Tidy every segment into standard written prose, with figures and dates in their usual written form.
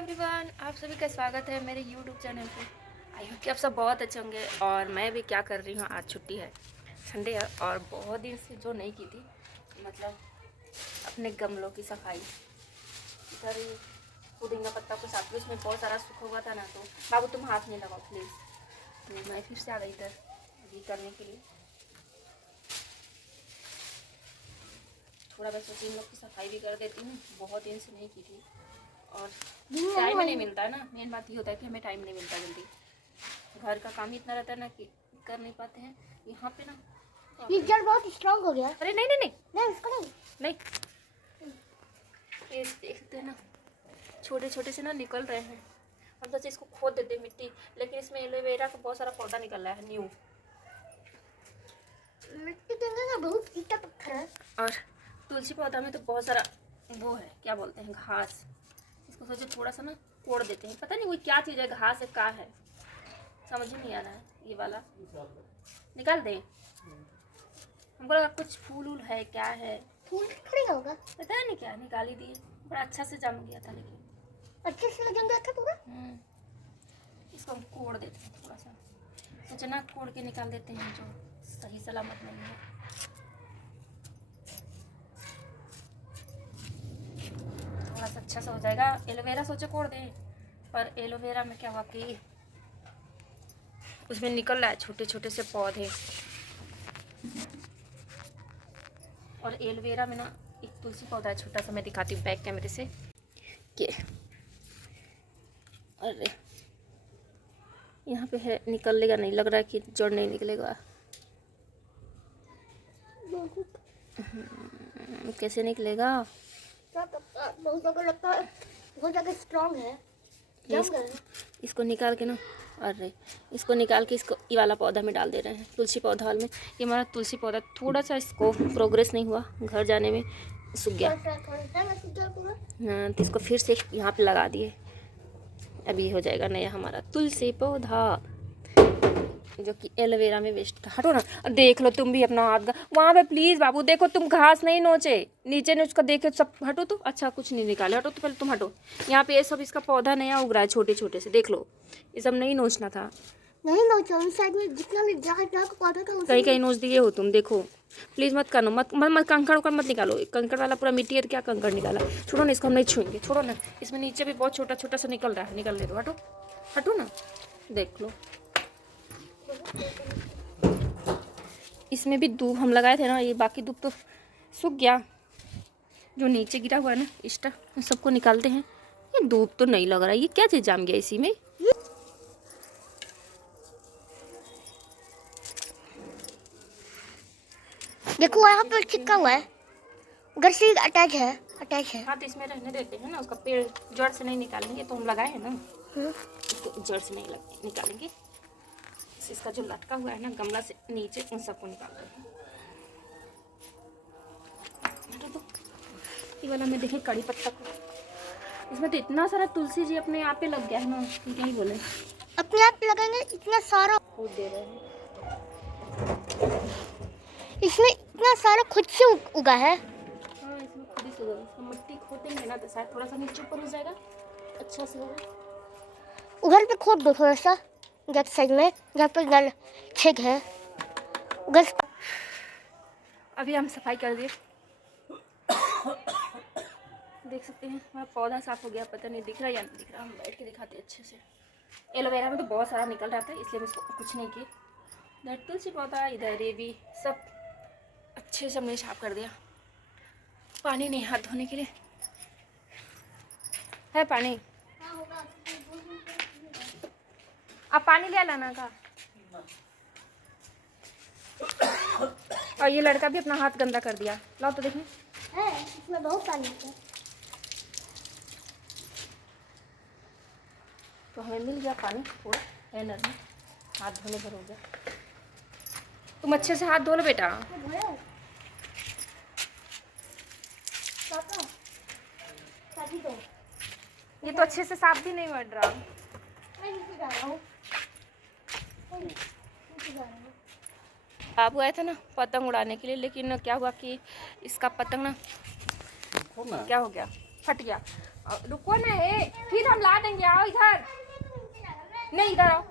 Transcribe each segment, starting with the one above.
Everyone, आप सभी का स्वागत है मेरे यूट्यूब चैनल पे। आई होप कि आप सब बहुत अच्छे होंगे। और मैं भी क्या कर रही हूँ, आज छुट्टी है, संडे है और बहुत दिन से जो नहीं की थी, मतलब अपने गमलों की सफाई। इधर ही पुदीना पत्ता को साथ में उसमें बहुत सारा सूखा हुआ था ना, तो बाबू तुम हाथ नहीं लगाओ प्लीज़। तो मैं फिर से आ गई इधर अभी करने के लिए। थोड़ा बस सोची इन लोग की सफाई भी कर देती हूँ, बहुत दिन से नहीं की थी और टाइम नहीं मिलता है ना। मेन बात ये होता है कि हमें टाइम नहीं मिलता जल्दी, घर का काम ही इतना रहता है ना कि कर नहीं पाते हैं। यहाँ पे ना ये जल बहुत स्ट्रांग हो गया। अरे नहीं नहीं नहीं नहीं इसको नहीं, ये देखते हैं ना, छोटे छोटे से ना निकल रहे हैं। हम सोचे इसको खोद देते हैं मिट्टी, लेकिन इसमें एलोवेरा का बहुत सारा पौधा निकल रहा है न्यू। मिट्टी के अंदर ना बहुत ईटा पत्थर है। और तुलसी पौधा में तो बहुत सारा वो है, क्या बोलते हैं, घास। इसको सोचे थोड़ा सा ना कोड़ देते हैं, पता नहीं वो क्या चीज़ है, घास है क्या है, समझ ही नहीं आ रहा है। ये वाला निकाल दें, हमको लगा कुछ फूल वूल है, क्या है, फूल थोड़ी ना होगा, पता है नहीं क्या। निकाल ही दिए, बड़ा अच्छा से जम गया था, लेकिन अच्छे से जम गया था पूरा। इसको हम कोड़ देते हैं थोड़ा सा, सोचे ना कोड़ के निकाल देते हैं जो सही सलामत नहीं है। थोड़ा सा अच्छा सा हो जाएगा। एलोवेरा सोचे कोड़ दें, पर एलोवेरा में क्या हुआ कि उसमें निकल रहा है छोटे छोटे से पौधे। और एलोवेरा में ना एक तुलसी पौधा है छोटा सा, मैं दिखाती हूँ बैक कैमरे से। ये अरे यहाँ पे है, निकलेगा नहीं, लग रहा है कि जड़ नहीं निकलेगा। कैसे निकलेगा? बहुत जगह लगता है, बहुत जगह स्ट्रांग है। इसको निकाल के ना, अरे इसको निकाल के इसको ये वाला पौधा में डाल दे रहे हैं, तुलसी पौधा वाले में। ये हमारा तुलसी पौधा थोड़ा सा इसको प्रोग्रेस नहीं हुआ, घर जाने में सूख गया। हाँ, तो इसको फिर से यहाँ पे लगा दिए, अभी हो जाएगा नया हमारा तुलसी पौधा, जो कि एलोवेरा में वेस्ट था। हटो ना, देख लो तुम भी अपना हाथ वहाँ पे प्लीज़ बाबू, देखो तुम घास नहीं नोचे, नीचे ने उसका देखे सब। हटो तो, अच्छा कुछ नहीं निकाले, हटो तो पहले तुम हटो। यहाँ पे ये सब इसका पौधा नया उग रहा है छोटे छोटे से, देख लो, ये सब नहीं नोचना था। नहीं नोचा, उस साइड में जितना भी जहाँ का पौधा था कहीं कहीं नोच दिए हो तुम, देखो प्लीज़ मत करना, मत कंकड़ उकड़ मत निकालो। कंकड़ वाला पूरा मिट्टी है, क्या कंकड़ निकाला, छोड़ो ना इसको, हम नहीं छूएंगे, छोड़ो ना। इसमें नीचे भी बहुत छोटा छोटा सा निकल रहा है, निकलने दो, हटो हटो ना, देख लो। इसमें भी दूब हम लगाए थे ना, ये बाकी दूब तो सूख गया, जो नीचे गिरा हुआ है ना इस्टा, सबको निकालते हैं। ये दूब तो नहीं लग रहा है, ये क्या चीज़ जाम गया इसी में। देखो यहाँ पर चिपका हुआ है, घर से अटैच है, अटैच है। हाँ तो इसमें रहने देते हैं ना, उसका पेड़ जड़ से नहीं निकालेंगे, तो हम लगाए हैं ना, इसको जड़ से नहीं निकालेंगे। इसका जो लटका हुआ है ना गमला से नीचे, उन सबको निकाल देंगे। तो ये वाला में देखें कड़ी पत्ता को, इसमें तो इतना सारा तुलसी जी अपने आप पे लग गया है ना, क्या ही बोले, अपने आप लगाएंगे इतना सारा, खुद दे रहे हैं। इसमें इतना सारा खुद से उगा है। हाँ इसमें खुद ही से उगा, इसमें मिट्टी खोदेंगे ना तो शायद थोड़ा सा नीचे ऊपर हो जाएगा, अच्छा से होगा। उधर पे खोद दो थोड़ा सा, जब साइड में जहाँ पर गल छेद है उधर। अभी हम सफाई कर दिए, देख सकते हैं हमारा पौधा साफ हो गया। पता नहीं दिख रहा है या नहीं दिख रहा, हम बैठ के दिखाते अच्छे से। एलोवेरा में तो बहुत सारा निकल रहा था, इसलिए हम इसको कुछ नहीं किए। इधर तुलसी पौधा, इधर ये भी, सब अच्छे से हमने साफ कर दिया। पानी नहीं, हाथ धोने के लिए है पानी, आप पानी ले लाना का। और ये लड़का भी अपना हाथ गंदा कर दिया, लाओ तो देखें। है इसमें बहुत पानी है, तो हमें मिल गया पानी थोड़ा है नर में, हाथ धोने भर हो गया। तुम अच्छे से हाथ धो लो बेटा। ये तो अच्छे से साफ भी नहीं बढ़ रहा। बाबू आया था ना पतंग उड़ाने के लिए, लेकिन क्या हुआ कि इसका पतंग ना क्या हो गया, फट गया। रुको ना, फिर हम ला नहीं इधर आओ,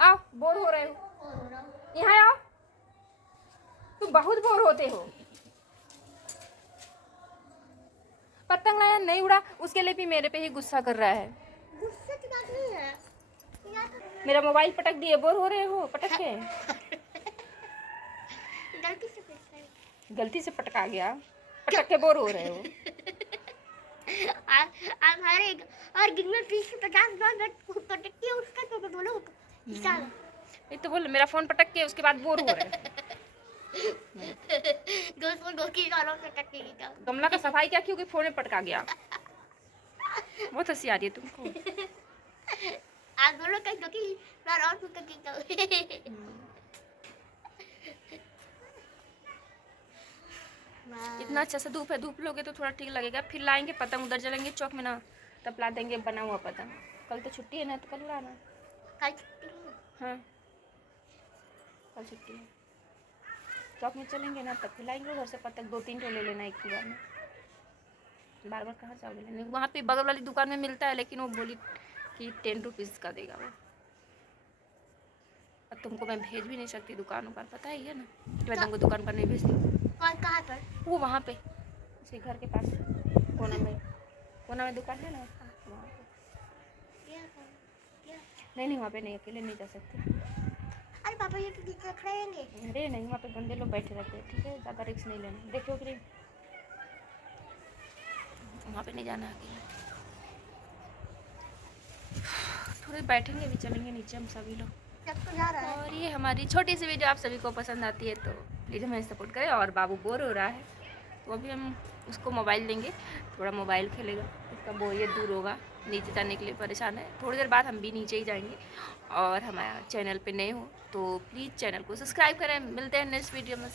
आओ, बोर हो रहे हो, यहाँ आओ, तुम बहुत बोर होते हो। पतंग लाया नहीं उड़ा, उसके लिए भी मेरे पे ही गुस्सा कर रहा है। गुस्से की बात नहीं है। मेरा मोबाइल पटक दिए, बोर हो रहे हो पटक के। गलती से फिर से। गलती से पटका गया, पटक के बोर हो रहे हो। हमारे और दिन में 30 से 50 बार पटकती है उसका तो बोलो हिसाब। ये तो बोल, मेरा फोन पटक के उसके बाद बोर हो रहे हो। दोस्त की गालों से टकेगी क्या? गमला का सफाई क्या क्योंकि फोन में पटका गया। बहुत हंसी आ रही है तुमको। आप दोनों का क्योंकि यार और कुछ टकेगी। इतना अच्छा सा धूप है, धूप लोगे तो थोड़ा ठीक लगेगा। फिर लाएंगे पतंग, उधर जलेंगे चौक में ना, तब ला देंगे बना हुआ पतंग। कल तो छुट्टी है ना, तो कल उड़ाना। कल छुट्टी है। हाँ कल छुट्टी है, चौक में चलेंगे ना, तब फिर लाएंगे उधर से पतंग। 2-3 ठो ले लेना एक ही बार में, बार बार कहाँ जाओगे लेने। वहाँ पे बगल वाली दुकान में मिलता है, लेकिन वो बोली कि 10 रुपीज़ का देगा वो। और तुमको मैं भेज भी नहीं सकती दुकान, पता ही है ना कि मैं तुमको दुकान पर नहीं भेजती। कौन कहाँ पर? वो वहाँ पे उसी घर के पास कोना में दुकान है ना, वहाँ पे। नहीं वहाँ पे नहीं, अकेले नहीं जा सकते। अरे पापा ये तो पीछे खड़े रहेंगे। अरे नहीं, वहाँ पे गंदे लोग बैठे रहते हैं, ठीक है, ज़्यादा रिस्क नहीं लेना। देखो कि वहाँ पे नहीं जाना अकेले। थोड़े बैठेंगे भी, चलेंगे नीचे हम सभी लोग। तो जा रहा है। और ये हमारी छोटी सी वीडियो आप सभी को पसंद आती है तो प्लीज़ हमें सपोर्ट करें। और बाबू बोर हो रहा है तो अभी हम उसको मोबाइल देंगे, थोड़ा मोबाइल खेलेगा, उसका बोरियत दूर होगा। नीचे जाने के लिए परेशान है, थोड़ी देर बाद हम भी नीचे ही जाएंगे। और हमारा चैनल पे नए हो तो प्लीज़ चैनल को सब्सक्राइब करें। मिलते हैं नेक्स्ट वीडियो में।